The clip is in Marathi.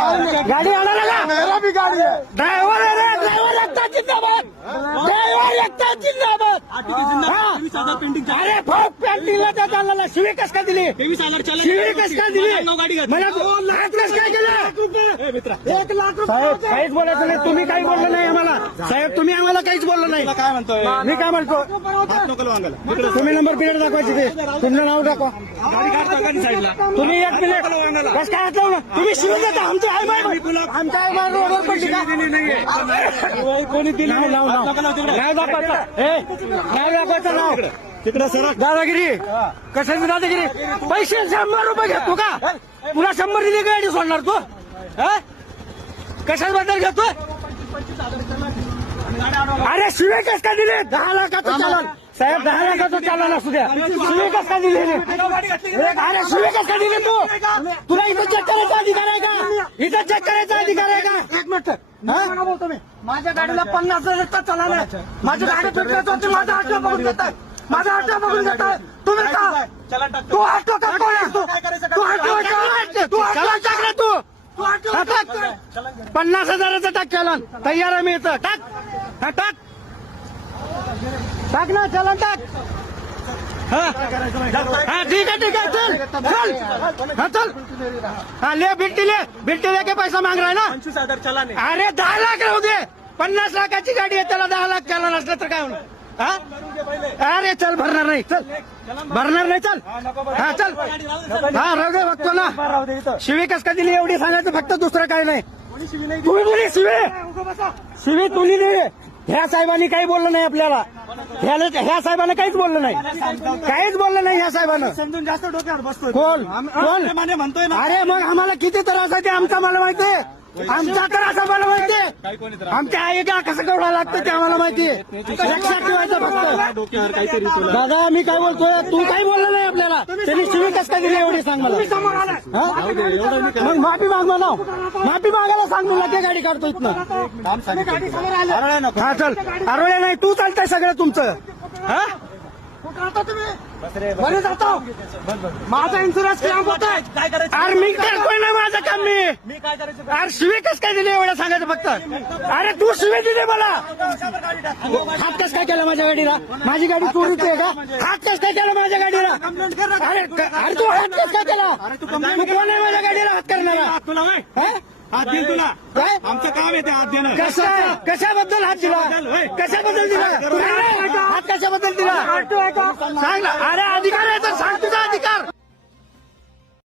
गाड़ी आना लगा, मेरा भी गाड़ी है। ड्राइवर है रे, ड्राइवर एकता जिंदाबाद, ड्राइवर एकता जिंदाबाद। अरे बहुत पेंटिंगला त्या चालला शिवी कस काय दिली, शिवी कस काय दिली, मला लाख कस काय केलं, 1 लाख रुपये। साहेब काहीच बोलायचं नाही, तुम्ही काही बोललं नाही आम्हाला, साहेब तुम्ही आम्हाला काहीच बोललं नाही। काय म्हणतोय मी काय म्हणतो, तुम्ही नंबर प्लेट दाखवायची ते, तुमचं नाव दाखवा। तुम्ही 1 मिनिट कस काय हटवलं, तुम्ही शिवी देता, आमची आई बाई आमच्या आई बाई रोडवर पडली का, कोणी दिली नाही, नाव दाखवायचं, नाव दाखवायचं, नाव तिकडे सर दादागिरी, कशाची दादागिरी, पैसे 100 रुपये घेतो का, पुन्हा 100 दिली गाडी सोडणार तू, कशाबद्दल घेतो, अरे शिवे कस का दिले, 10 लाखाचं चालन, साहेब 10 लाखाचं चालन असू द्या, शिवे कस का दिले, अरे शिवे कस का दिले तू, तुला इथं चेक करायचा अधिकार आहे का, इथं चेक करायचा अधिकार आहे का, 1 मिनिट बोलतो मी, माझ्या गाडीला 50,000 चालन आहे, माझी गाडी फिरवायची होती, माझा आठवडा बघून घेताय, माझा आठवडा बघून घेताय तुम्ही का, तू आठवडा का कोण आहे, तू आठवडा टाक रे, तू 50,000चा टाक चलन, तयार आहे मी इथं, टाक टाक ना चलन, टाक, हा ठीक आहे चल चल, हाँ ले बिल्टी लेके पैसा मांग रहा है ना, 25,000 चला नाही, अरे 10 लाख राहू दे, 50 लाखाची गाडी आहे, त्याला 10 लाख चलन असलं तर काय होणार, हा अरे चल भरणार नाही, चल भरणार नाही, चल हा चल, हा राहू दे, बघतो ना, शिवी कस का दिली एवढी सांगायचं फक्त, दुसरं काय नाही, तुम्ही दिली शिवी तुली दिली, ह्या साहेबांनी काही बोललं नाही आपल्याला, ह्या साहेबांना काहीच बोललं नाही, ह्या साहेबांना समजून जास्त डोक्यावर बसतोय, कोण म्हणतोय ना, अरे मग आम्हाला किती त्रास आहे ते आमचा मला माहितीये, आमचा त्रास आम्हाला माहितीये, आमच्या आईला कसं केवढा लागतं ते आम्हाला माहितीये, लक्षात ठेवायचं फक्त, डोक्यावर काहीतरी दादा मी काय बोलतोय, तू काही बोललं नाही आपल्याला, त्यांनी शिवी कस काय दिली एवढी सांग मला, मग माफी माग म्हणाव, माफी मागायला सांग, तुला ते गाडी काढतो इथनं, हा चल, आरोळ्या नाही, तू चालतंय सगळं तुमचं, हा बरे जातो, माझा इन्शुरन्स क्लेम होतोय, अरे मी करतोय ना माझं काम, मी काय करायचं, अरे शिवी कस काय दिली एवढं सांगायचं फक्त, अरे तू शिवी दिली मला, हात कस काय केला माझ्या गाडीला, माझी गाडी चोरीची आहे का, हात कस काय केला माझ्या गाडीला, अरे तू हात कस काय केला, तू कोण आहे माझ्या गाडीला हात करणारा, तुला हात देईल तुला, काय आमचं काम आहे ते हात देणं, कशाबद्दल हात दिला, कशाबद्दल दिला, हात कशाबद्दल दिला सांग ना, अरे अधिकार आहे तर सांग तुझा अधिकार,